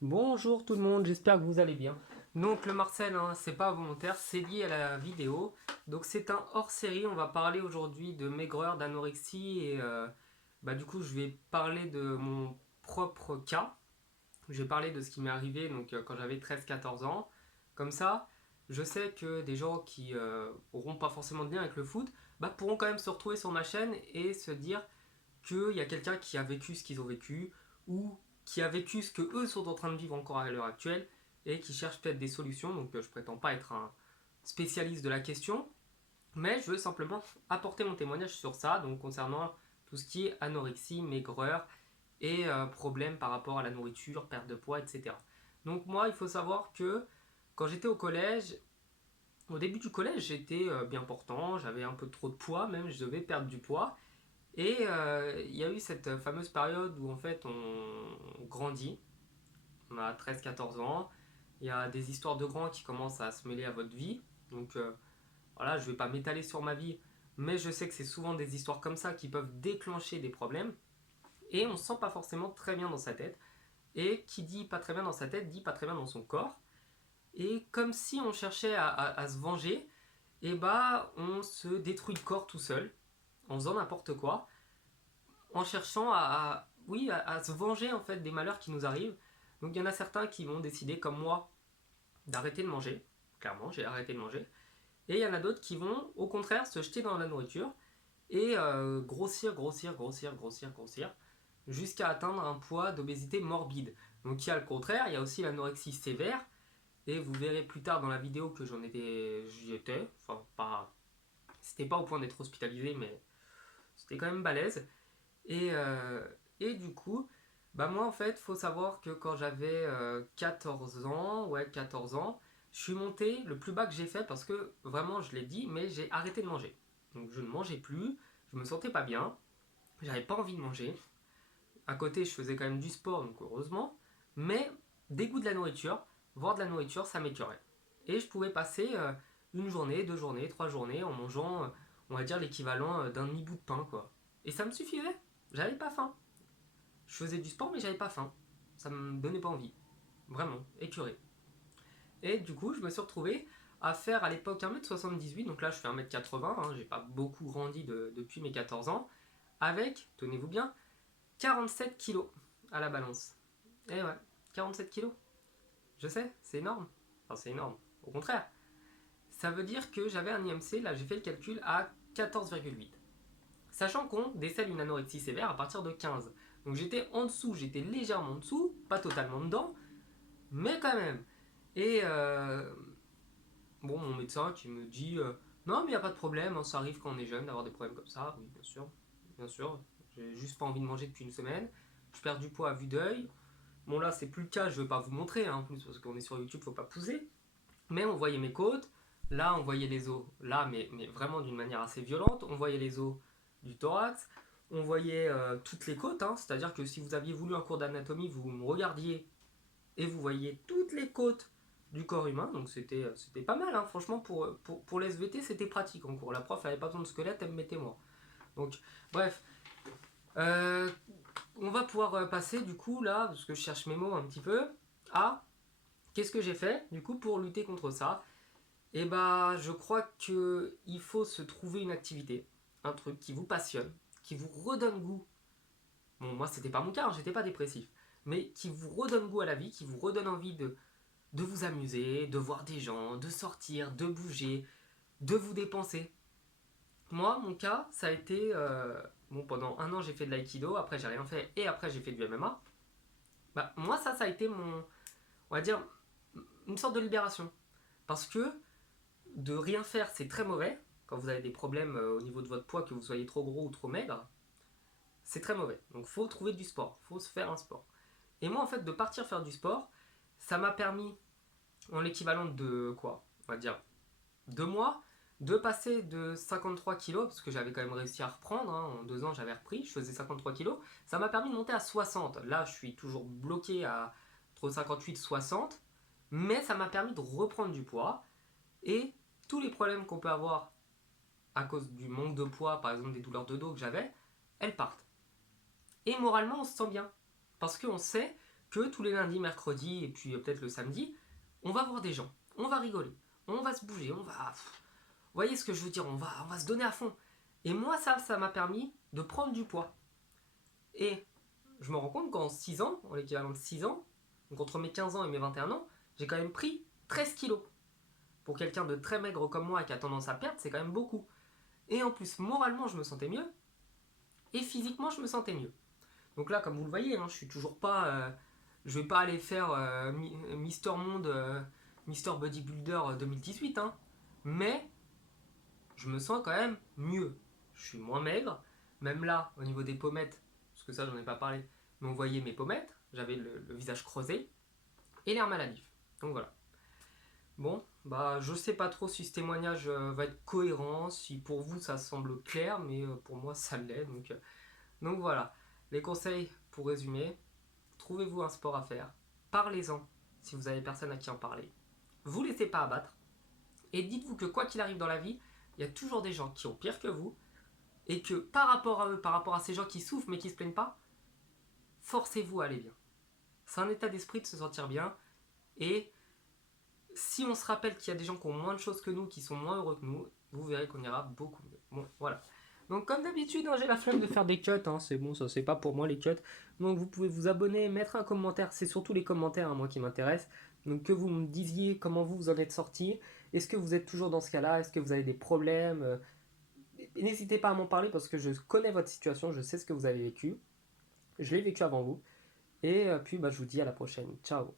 Bonjour tout le monde, j'espère que vous allez bien. Donc le Marcel, hein, c'est pas volontaire, c'est lié à la vidéo. Donc c'est un hors-série, on va parler aujourd'hui de maigreur, d'anorexie et du coup je vais parler de mon propre cas. Je vais parler de ce qui m'est arrivé quand j'avais 13-14 ans. Comme ça, je sais que des gens qui auront pas forcément de lien avec le foot pourront quand même se retrouver sur ma chaîne et se dire qu'il y a quelqu'un qui a vécu ce qu'ils ont vécu ou qui a vécu ce que eux sont en train de vivre encore à l'heure actuelle et qui cherchent peut-être des solutions. Je prétends pas être un spécialiste de la question, mais je veux simplement apporter mon témoignage sur ça, donc concernant tout ce qui est anorexie, maigreur et problèmes par rapport à la nourriture, perte de poids, etc. Donc moi, il faut savoir que quand j'étais au collège, au début du collège, j'étais bien portant, j'avais un peu trop de poids, même je devais perdre du poids. Et il y a eu cette fameuse période où en fait on grandit, on a 13-14 ans, il y a des histoires de grands qui commencent à se mêler à votre vie. Donc voilà, je ne vais pas m'étaler sur ma vie, mais je sais que c'est souvent des histoires comme ça qui peuvent déclencher des problèmes. Et on ne se sent pas forcément très bien dans sa tête. Et qui dit pas très bien dans sa tête, dit pas très bien dans son corps. Et comme si on cherchait à se venger, et on se détruit le corps tout seul, en faisant n'importe quoi, en cherchant oui, à se venger en fait des malheurs qui nous arrivent. Donc il y en a certains qui vont décider, comme moi, d'arrêter de manger. Clairement, j'ai arrêté de manger. Et il y en a d'autres qui vont, au contraire, se jeter dans la nourriture et grossir, grossir, grossir, grossir, grossir, jusqu'à atteindre un poids d'obésité morbide. Donc il y a le contraire, il y a aussi l'anorexie sévère. Et vous verrez plus tard dans la vidéo que j'y étais. Enfin, pas, c'était pas au point d'être hospitalisé, mais c'était quand même balèze. Et, euh, et du coup, moi en fait, faut savoir que quand j'avais 14 ans, ouais, 14 ans, je suis monté le plus bas que j'ai fait parce que vraiment, je l'ai dit, mais j'ai arrêté de manger. Donc je ne mangeais plus, je me sentais pas bien, j'avais pas envie de manger. À côté, je faisais quand même du sport, donc heureusement, mais dégoût de la nourriture, voir de la nourriture, ça m'écœurait. Et je pouvais passer une journée, 2 journées, 3 journées en mangeant, on va dire, l'équivalent d'un demi-bout de pain, quoi. Et ça me suffisait, j'avais pas faim. Je faisais du sport, mais j'avais pas faim. Ça me donnait pas envie. Vraiment, écœuré. Et du coup, je me suis retrouvé à faire à l'époque 1m78, donc là je fais 1m80, hein, j'ai pas beaucoup grandi depuis mes 14 ans, avec, tenez-vous bien, 47 kilos à la balance. Et ouais, 47 kilos. Je sais, c'est énorme. Enfin, c'est énorme. Au contraire, ça veut dire que j'avais un IMC, là j'ai fait le calcul, à 14,8. Sachant qu'on décèle une anorexie sévère à partir de 15. Donc j'étais en dessous, j'étais légèrement en dessous, pas totalement dedans, mais quand même. Et bon, mon médecin qui me dit non, mais il n'y a pas de problème, hein, ça arrive quand on est jeune d'avoir des problèmes comme ça. Oui, bien sûr, bien sûr. J'ai juste pas envie de manger depuis une semaine. Je perds du poids à vue d'œil. Bon, là, c'est plus le cas, je vais pas vous montrer, hein, en plus, parce qu'on est sur YouTube, faut pas pousser. Mais on voyait mes côtes, là, on voyait les os, là, mais vraiment d'une manière assez violente. On voyait les os du thorax, on voyait toutes les côtes, hein, c'est-à-dire que si vous aviez voulu un cours d'anatomie, vous me regardiez et vous voyez toutes les côtes du corps humain, donc c'était pas mal, hein, franchement, pour l'SVT, c'était pratique en cours. La prof avait pas besoin de squelette, elle me mettait moi. Donc, bref, euh, on va pouvoir passer du coup là, parce que je cherche mes mots un petit peu, à qu'est-ce que j'ai fait du coup pour lutter contre ça. Et je crois que il faut se trouver une activité, un truc qui vous passionne, qui vous redonne goût. Bon, moi c'était pas mon cas, hein, j'étais pas dépressif, mais qui vous redonne goût à la vie, qui vous redonne envie de vous amuser, de voir des gens, de sortir, de bouger, de vous dépenser. Moi, mon cas, ça a été bon, pendant un an j'ai fait de l'aïkido, après j'ai rien fait et après j'ai fait du MMA. Moi ça a été on va dire, une sorte de libération. Parce que de rien faire, c'est très mauvais. Quand vous avez des problèmes au niveau de votre poids, que vous soyez trop gros ou trop maigre, c'est très mauvais. Donc faut trouver du sport, faut se faire un sport. Et moi, en fait, de partir faire du sport, ça m'a permis, en l'équivalent de quoi, on va dire 2 mois, de passer de 53 kilos, parce que j'avais quand même réussi à reprendre, hein, en 2 ans j'avais repris, je faisais 53 kilos, ça m'a permis de monter à 60. Là, je suis toujours bloqué à entre 58 et 60, mais ça m'a permis de reprendre du poids, et tous les problèmes qu'on peut avoir à cause du manque de poids, par exemple des douleurs de dos que j'avais, elles partent. Et moralement, on se sent bien. Parce qu'on sait que tous les lundis, mercredis et puis peut-être le samedi, on va voir des gens, on va rigoler, on va se bouger, on va... Vous voyez ce que je veux dire, on va se donner à fond. Et moi, ça m'a permis de prendre du poids. Et je me rends compte qu'en 6 ans, en l'équivalent de 6 ans, donc entre mes 15 ans et mes 21 ans, j'ai quand même pris 13 kilos. Pour quelqu'un de très maigre comme moi et qui a tendance à perdre, c'est quand même beaucoup. Et en plus, moralement, je me sentais mieux. Et physiquement, je me sentais mieux. Donc là, comme vous le voyez, je suis toujours pas... je vais pas aller faire Mister Monde, Mister Bodybuilder 2018. Mais je me sens quand même mieux. Je suis moins maigre. Même là, au niveau des pommettes, parce que ça, j'en ai pas parlé, mais on voyait mes pommettes. J'avais le visage creusé et l'air maladif. Donc voilà. Bon, bah je sais pas trop si ce témoignage va être cohérent, si pour vous ça semble clair, mais pour moi ça l'est. Donc voilà, les conseils pour résumer, trouvez-vous un sport à faire, parlez-en si vous avez personne à qui en parler, vous laissez pas abattre, et dites-vous que quoi qu'il arrive dans la vie, il y a toujours des gens qui ont pire que vous, et que par rapport à eux, par rapport à ces gens qui souffrent mais qui se plaignent pas, forcez-vous à aller bien. C'est un état d'esprit de se sentir bien, et si on se rappelle qu'il y a des gens qui ont moins de choses que nous, qui sont moins heureux que nous, vous verrez qu'on ira beaucoup mieux. Bon, voilà. Donc comme d'habitude, j'ai la flemme de faire des cuts, c'est bon, ça c'est pas pour moi les cuts. Donc vous pouvez vous abonner, mettre un commentaire, c'est surtout les commentaires moi qui m'intéressent. Donc que vous me disiez comment vous en êtes sorti, est-ce que vous êtes toujours dans ce cas-là, est-ce que vous avez des problèmes, n'hésitez pas à m'en parler parce que je connais votre situation, je sais ce que vous avez vécu, je l'ai vécu avant vous. Et puis je vous dis à la prochaine, ciao.